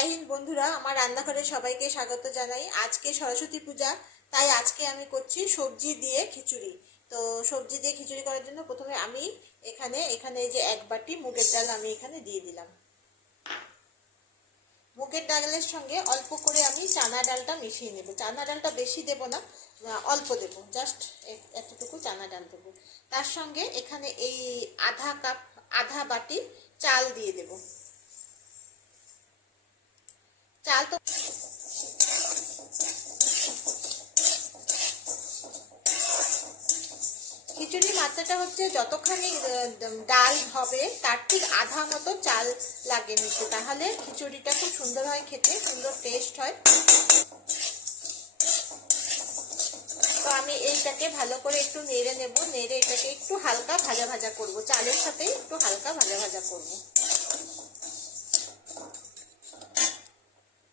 জয় হিন্দ বন্ধুরা, আমার রান্নাঘরে সবাইকে স্বাগত জানাই। আজকে সরস্বতী পূজা, তাই আজকে আমি করছি সবজি দিয়ে খিচুড়ি। তো সবজি দিয়ে খিচুড়ি করার জন্য প্রথমে আমি এখানে এই যে 1 বাটি মুগের ডাল আমি এখানে দিয়ে দিলাম। মুগের ডালের সঙ্গে অল্প করে আমি চানা ডালটা মিশিয়ে নেব। চানা ডালটা বেশি দেব না, অল্প দেব, জাস্ট এতটুকু চানা ডাল দেব। তার সঙ্গে এখানে এই আধা বাটি চাল দিয়ে দেব। চাল তো খিচুড়ি মাত্রাটা হচ্ছে যতখানি ডাল হবে তার ঠিক আধা মতো চাল লাগে নিতে, তাহলে খিচুড়িটা খুব সুন্দর হয়, খেতে সুন্দর টেস্ট হয়। তো আমি এইটাকে ভালো করে একটু নেড়ে নেব, নেড়ে এটাকে একটু হালকা ভাজা ভাজা করব, চালের সাথে একটু হালকা ভাজা ভাজা করব।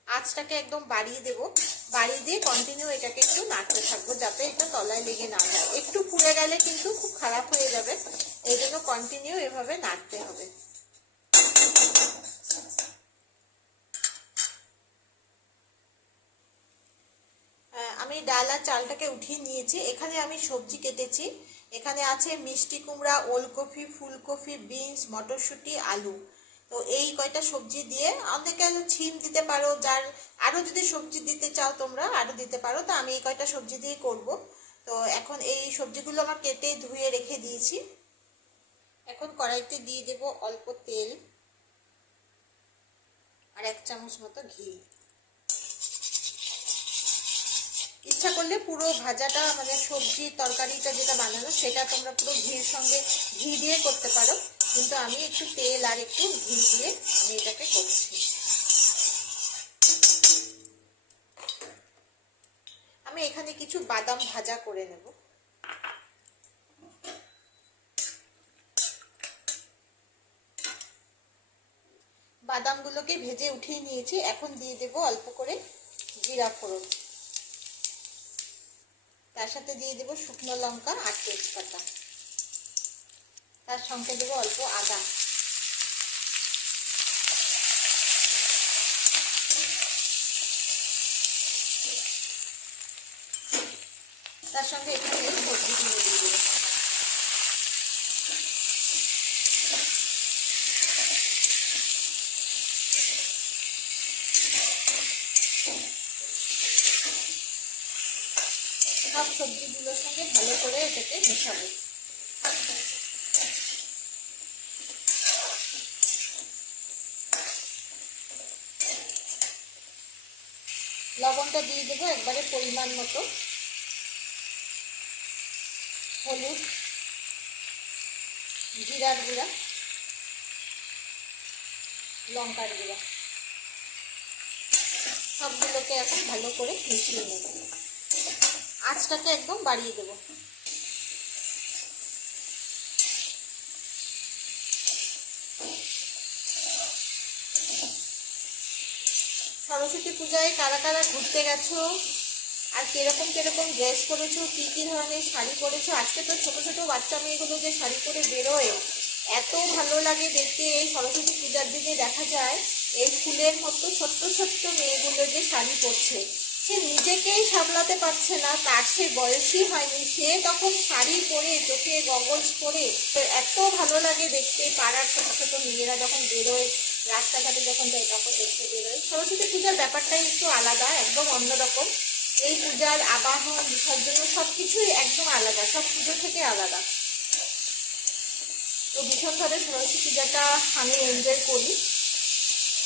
আঁচটাকে একদম বাড়িয়ে দেব, বাড়িয়ে দিয়ে কন্টিনিউ এটাকে একটু নাড়তে থাকবো যাতে এটা তলায় লেগে না যায়। একটু পুড়ে গেলে কিন্তু খুব খারাপ হয়ে যাবে, এই জন্য কন্টিনিউ এভাবে নাড়তে হবে। আমি ডাল আর চালটাকে উঠিয়ে নিয়েছি। এখানে আমি সবজি কেটেছি, এখানে আছে মিষ্টি কুমড়া, ওলকপি, ফুলকপি, বিনস, মটরশুঁটি, আলু। তো এই কয়টা সবজি দিয়ে, অনেকে ছিম দিতে পারো, যার আরও যদি সবজি দিতে চাও তোমরা আরও দিতে পারো। তো আমি এই কয়টা সবজি দিয়ে করব। তো এখন এই সবজিগুলো আমার কেটে ধুয়ে রেখে দিয়েছি। এখন কড়াইতে দিয়ে দেব অল্প তেল আর 1 চামচ মতো ঘি। ইচ্ছা করলে পুরো ভাজাটা মানে সবজির তরকারিটা যেটা বানানো সেটা তোমরা পুরো ঘির সঙ্গে ঘি দিয়ে করতে পারো, কিন্তু আমি একটু তেল আর একটু ঘি দিয়ে আমি এটাকে করছি। আমি এখানে কিছু বাদাম ভাজা করে নেব। বাদামগুলোকে ভেজে উঠিয়ে নিয়েছি। এখন দিয়ে দেব অল্প করে জিরা ফোড়ন, তার সাথে দিয়ে দেব শুকনো লঙ্কা আর তেজপাতা, তার সঙ্গে দেবো অল্প আদা, তার সঙ্গে এখানে সবজিগুলো দিয়ে দেবো। সব সবজিগুলোর সঙ্গে ভালো করে এটাকে মেশাবো। লবণটা দিয়ে দেবো একবারে পরিমাণ মতো, হলুদ, জিরার গুঁড়া, লঙ্কার গুঁড়া, সবগুলোকে এখন ভালো করে মিশিয়ে নেব। আঁচটাকে একদম বাড়িয়ে দেবো। সরস্বতী পূজায় কারা কারা ঘুরতে গেছো, আর কিরকম কিরকম ড্রেস পরেছো, কি কি ধরনের শাড়ি পরেছো। আজকে তো ছোট ছোট বাচ্চা মেয়েগুলো যে শাড়ি পরে বেরোয়, এত ভালো লাগে দেখতে। এই সরস্বতী পূজার দিকে দেখা যায় এই ফুলের মতো ছোট্ট ছোট্ট মেয়েগুলো যে শাড়ি পরছে, সে নিজেকেই সামলাতে পারছে না, তার সে বয়সই হয়নি, সে তখন শাড়ি পরে চোখে গগলস পরে, তো এত ভালো লাগে দেখতে। পাড়ার ছোট ছোট মেয়েরা যখন বেরোয়, রাস্তাঘাটে যখন যায় তখন দেখতে বেরোয়। সরস্বতী পূজার ব্যাপারটাই একটু আলাদা, একদম অন্যরকম। এই পূজার আবাহন, বিসর্জন সব কিছুই একদম আলাদা, সব পুজো থেকে আলাদা। তো ভীষণভাবে সরস্বতী পূজাটা আমি এনজয় করি,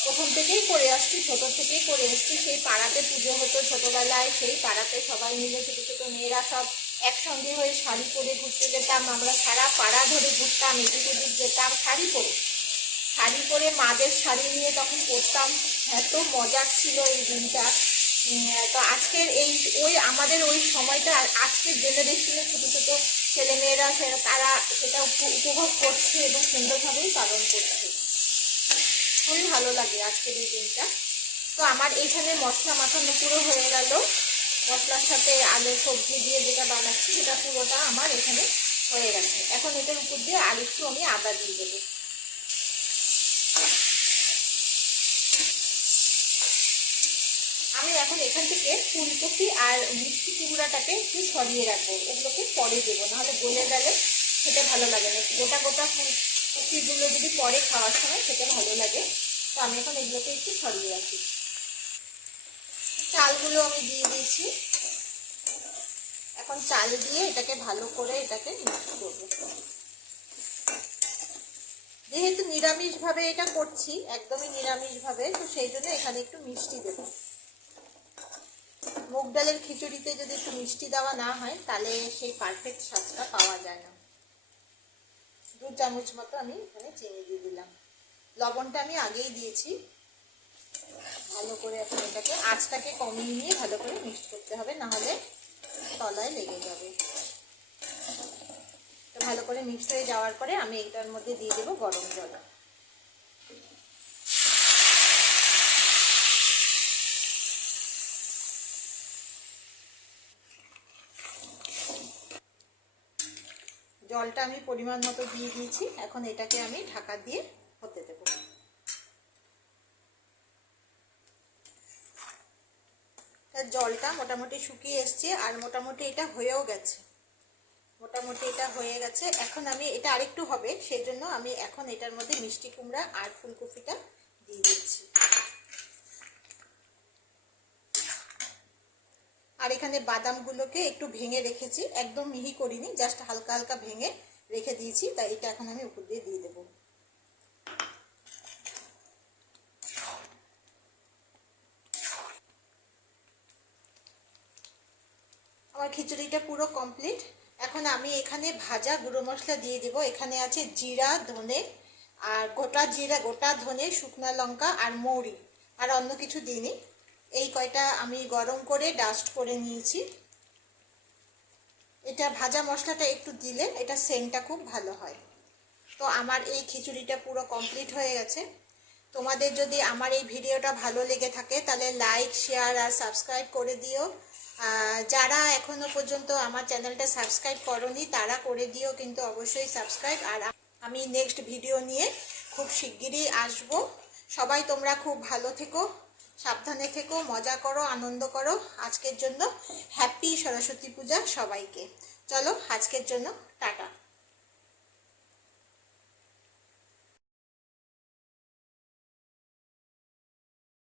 প্রথম থেকেই করে আসছি, ছোট থেকেই করে এসছি। সেই পাড়াতে পুজো হতো ছোটবেলায়, সেই পাড়াতে সবাই মিলে ছোট ছোট মেয়েরা সব একসঙ্গে হয়ে শাড়ি পরে ঘুরতে যেতাম। আমরা সারা পাড়া ধরে ঘুরতাম, এদিক ওদিক যেতাম শাড়ি পরে, শাড়ি পরে মাদের শাড়ি নিয়ে তখন পরতাম। এত মজার ছিল এই দিনটা। তো আজকের এই আমাদের ওই সময়টা আজকের জেনারেশনের ছোট ছোট ছেলেমেয়েরা তারা সেটা উপভোগ করছে এবং সুন্দরভাবেই পালন করছে। খুবই ভালো লাগে আজকের এই দিনটা। তো আমার এইখানে মশলা মাখানো পুরো হয়ে গেল, মশলার সাথে আলু সবজি দিয়ে যেটা বানাচ্ছি সেটা পুরোটা আমার এখানে হয়ে গেছে। এখন এটার উপর দিয়ে আর একটু আমি আদা দিয়ে দেবো। আমি এখন এখান থেকে ফুলকপি আর মিষ্টি কুমড়াটাকে একটু সরিয়ে রাখবো, ওগুলোকে পরে দেবো, নাহলে গলে গেলে খেতে ভালো লাগে না। গোটা গোটা ফুলকপিগুলো যদি পরে খাওয়ার সময় খেতে ভালো লাগে। তো আমি এখন এগুলোকে একটু সরিয়ে রাখি। চালগুলো আমি দিয়ে দিয়েছি, এখন চাল দিয়ে এটাকে ভালো করে এটাকে মিক্স করবো। যেহেতু নিরামিষভাবে এটা করছি, একদমই নিরামিষভাবে, তো সেই জন্য এখানে একটু মিষ্টি দেব। মুগ ডালের খিচুড়িতে যদি একটু মিষ্টি দেওয়া না হয় তাহলে সেই পারফেক্ট স্বাদটা পাওয়া যায় না। 2 চামচ মতো আমি এখানে চিনি দিয়ে দিলাম। লবণটা আমি আগেই দিয়েছি। ভালো করে এখন এটাকে আঁচটাকে কমিয়ে নিয়ে ভালো করে মিক্স করতে হবে, নাহলে তলায় লেগে যাবে। তো ভালো করে মিক্স হয়ে যাওয়ার পরে আমি এটার মধ্যে দিয়ে দেবো গরম জল। জলটা আমি পরিমাণ মতো দিয়ে দিয়েছি, এখন এটাকে আমি ঢাকা দিয়ে হতে দেবো। জলটা মোটামুটি শুকিয়ে এসছে আর মোটামুটি এটা হয়েও গেছে, এখন আমি এটা আরেকটু হবে, সেই জন্য আমি এখন এটার মধ্যে মিষ্টি কুমড়া আর ফুলকপিটা দিয়ে দিচ্ছি। আর এখানে বাদামগুলোকে একটু ভেঙে রেখেছি, একদম মিহি করিনি, জাস্ট হালকা হালকা ভেঙে রেখে দিয়েছি, তাই এটা এখন আমি উপর দিয়ে দিয়ে দেবো। আমার খিচুড়িটা পুরো কমপ্লিট। এখন আমি এখানে ভাজা গুঁড়ো মশলা দিয়ে দেবো। এখানে আছে জিরা, ধনে আর গোটা জিরা, গোটা ধনে, শুকনো লঙ্কা আর মৌরি, আর অন্য কিছু দিইনি। এই কয়টা আমি গরম করে ডাস্ট করে নিয়েছি। এটা ভাজা মশলাটা একটু দিলে এটা সেন্টটা খুব ভালো হয়। তো আমার এই খিচুড়িটা পুরো কমপ্লিট হয়ে গেছে। তোমাদের যদি আমার এই ভিডিওটা ভালো লেগে থাকে তাহলে লাইক, শেয়ার আর সাবস্ক্রাইব করে দিও। যারা এখনো পর্যন্ত আমার চ্যানেলটা সাবস্ক্রাইব করোনি তারা করে দিও কিন্তু অবশ্যই সাবস্ক্রাইব। আর আমি নেক্সট ভিডিও নিয়ে খুব শিগগিরই আসবো। সবাই তোমরা খুব ভালো থেকো, সাবধানে থেকো, মজা করো, আনন্দ করো। আজকের জন্য হ্যাপি সরস্বতী পূজা সবাইকে। চলো আজকের জন্য টাটা।